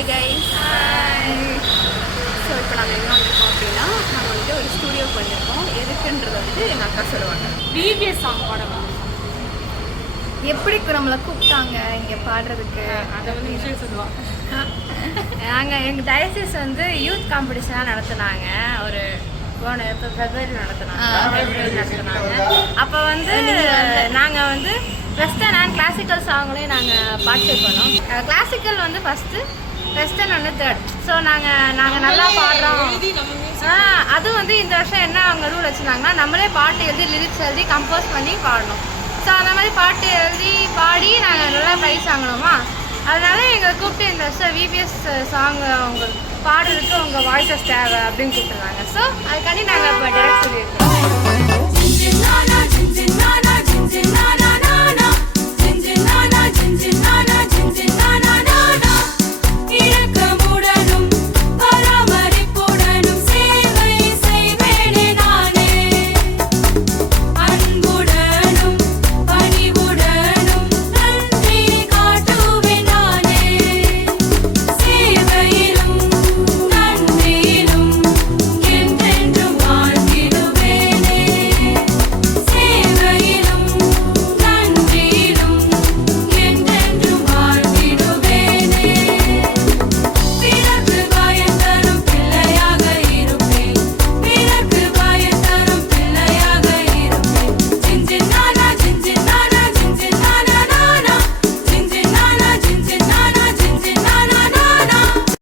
Hi guys. So இப்போ நாங்கள் எங்கே வந்திருக்கோம் அப்படின்னா நாங்கள் வந்துட்டு ஒரு ஸ்டூடியோ பண்ணியிருக்கோம். எதுக்குன்றது வந்து எங்கள் அக்கா சொல்லுவாங்க. விபிஎஸ் சாங் பாடலாம். எப்படி நம்மளை கூப்பிட்டாங்க இங்கே பாடுறதுக்கு அதை வந்து விஷயம் சொல்லுவாங்க. நாங்கள் எங்கள் டயசிஸ் வந்து யூத் காம்படிஷனாக நடத்துனாங்க. ஒரு போன இப்போ ஃபெப்ரவரி நடத்துனாங்க. அப்போ வந்து நாங்கள் வந்து வெஸ்டர்ன் அண்ட் கிளாசிக்கல் சாங்லேயும் நாங்கள் பார்ட்டிசிபேட் பண்ணோம். கிளாசிக்கல் வந்து ஃபஸ்ட்டு, வெஸ்டர்ன் வந்து தேர்ட். ஸோ நாங்கள் நல்லா பாடுறோம். அது வந்து இந்த வருஷம் என்ன அவங்க ரூல் வச்சுருந்தாங்கன்னா நம்மளே பாட்டு எழுதி லிரிக்ஸ் எழுதி கம்போஸ் பண்ணி பாடணும். ஸோ அந்த மாதிரி பாட்டு எழுதி பாடி நாங்கள் நல்லா ப்ரைஸ் வாங்கினோமா. அதனால எங்களை கூப்பிட்டு இந்த வருஷம் விபிஎஸ் சாங் உங்களுக்கு பாடுறதுக்கு உங்கள் வாய்ஸஸ் தேவை அப்படின்னு கூப்பிட்டுருந்தாங்க. ஸோ அதுக்காண்டி நாங்கள் இப்போ டேரக்ட் சொல்லியிருக்கோம். Na na